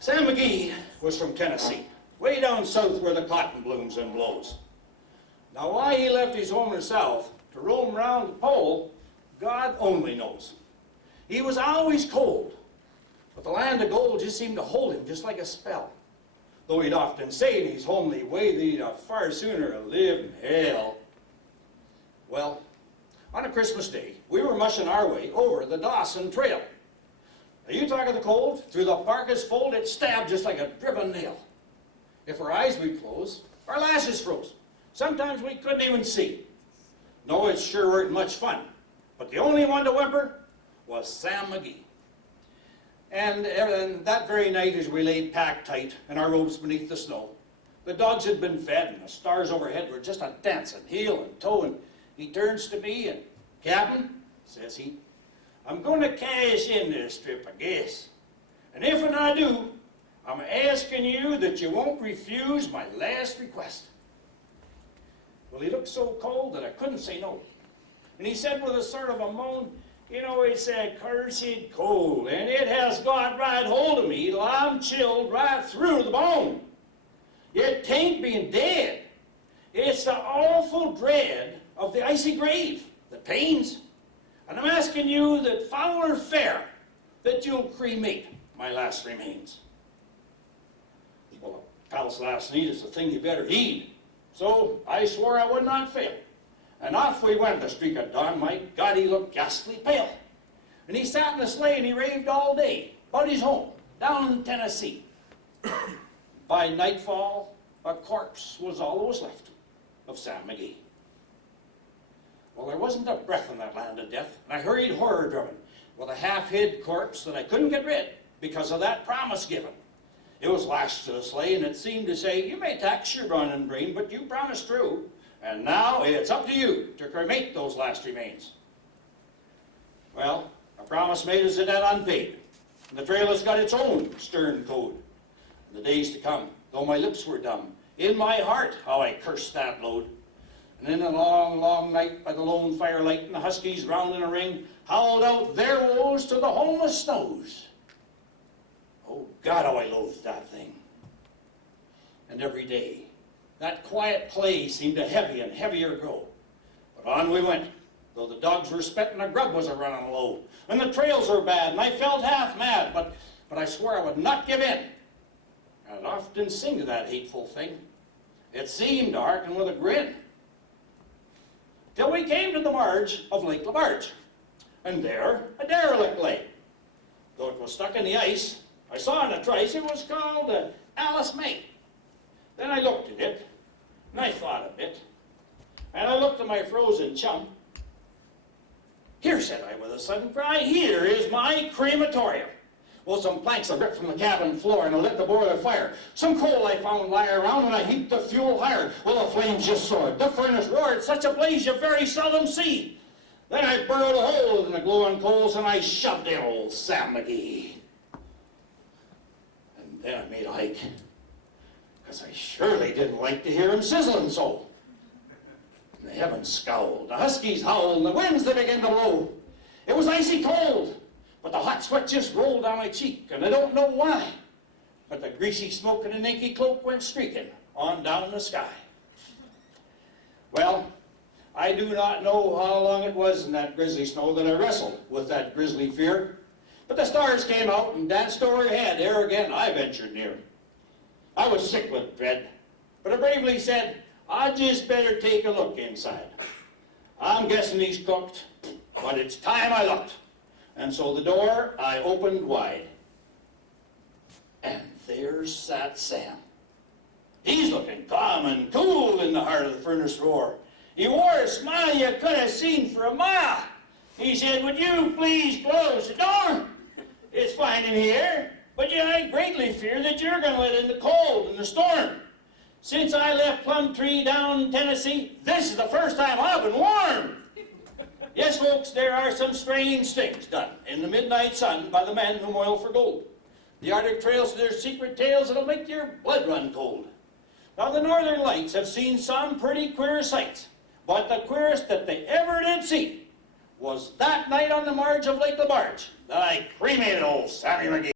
Sam Magee was from Tennessee, way down south where the cotton blooms and blows. Now why he left his home in the south to roam around the pole, God only knows. He was always cold, but the land of gold just seemed to hold him just like a spell. Though he'd often say in his homely way that he'd far sooner lived in hell. Well, on a Christmas day, we were mushing our way over the Dawson Trail. Now you talk of the cold, through the parka's fold it stabbed just like a driven nail. If our eyes would close, our lashes froze. Sometimes we couldn't even see. No, it sure weren't much fun. But the only one to whimper was Sam Magee. And that very night as we lay packed tight in our robes beneath the snow, the dogs had been fed and the stars overhead were just a-dancing heel and toe, and he turns to me and, "Captain," says he, "I'm going to cash in this trip, I guess. And if I do, I'm asking you that you won't refuse my last request." Well, he looked so cold that I couldn't say no. And he said with a sort of a moan, "You know, it's a cursed cold, and it has got right hold of me till I'm chilled right through the bone. It tain't being dead. It's the awful dread of the icy grave that pains. And I'm asking you that foul or fair, that you'll cremate my last remains." Well, a pal's last need is the thing you better heed. So I swore I would not fail. And off we went the streak of dawn. My God, he looked ghastly pale. And he sat in the sleigh and he raved all day about his home down in Tennessee. By nightfall, a corpse was all that was left of Sam Magee. Well, there wasn't a breath in that land of death, and I hurried horror-driven with a half-hid corpse that I couldn't get rid because of that promise given. It was lashed to the sleigh, and it seemed to say, "You may tax your run and brain, but you promised true, and now it's up to you to cremate those last remains." Well, a promise made is a debt unpaid, and the trail has got its own stern code. In the days to come, though my lips were dumb, in my heart how I cursed that load. And in a long, long night by the lone firelight, and the huskies round in a ring howled out their woes to the homeless snows. Oh God, how I loathed that thing. And every day, that quiet clay seemed to heavy and heavier grow. But on we went, though the dogs were spitting, the grub was a-running low, and the trails were bad, and I felt half mad, but I swore I would not give in. I'd often sing to that hateful thing. It seemed to hearken with a grin. Till we came to the marge of Lake LaBarge, and there a derelict lay. Though it was stuck in the ice, I saw in a trice it was called Alice May. Then I looked at it, and I thought a bit, and I looked at my frozen chum. "Here," said I with a sudden cry, "here is my crematorium. Well, some planks I ripped from the cabin floor, and I lit the boiler fire. Some coal I found lie around, and I heaped the fuel higher. Well, the flames just soared, the furnace roared, such a blaze you very seldom see. Then I burrowed a hole in the glowing coals, and I shoved in old Sam Magee. And then I made a hike, because I surely didn't like to hear him sizzling so. And the heavens scowled, the huskies howled, and the winds they began to blow. It was icy cold, but the hot sweat just rolled down my cheek, and I don't know why. But the greasy smoke in the inky cloak went streaking on down the sky. Well, I do not know how long it was in that grisly snow that I wrestled with that grisly fear, but the stars came out and danced overhead. Ere again I ventured near. I was sick with dread, but I bravely said, "I'd just better take a look inside. I'm guessing he's cooked, but it's time I looked." And so the door I opened wide, and there sat Sam. He's looking calm and cool in the heart of the furnace roar. He wore a smile you could have seen for a mile. He said, "Would you please close the door? It's fine in here, but I greatly fear that you're going to let in the cold and the storm. Since I left Plumtree down in Tennessee, this is the first time I've been warm. Yes, folks, there are some strange things done in the midnight sun by the men who moil for gold. The Arctic trails to their secret tales that'll make your blood run cold. Now, the Northern Lights have seen some pretty queer sights, but the queerest that they ever did see was that night on the marge of Lake LaBarge that I cremated old Sammy Magee.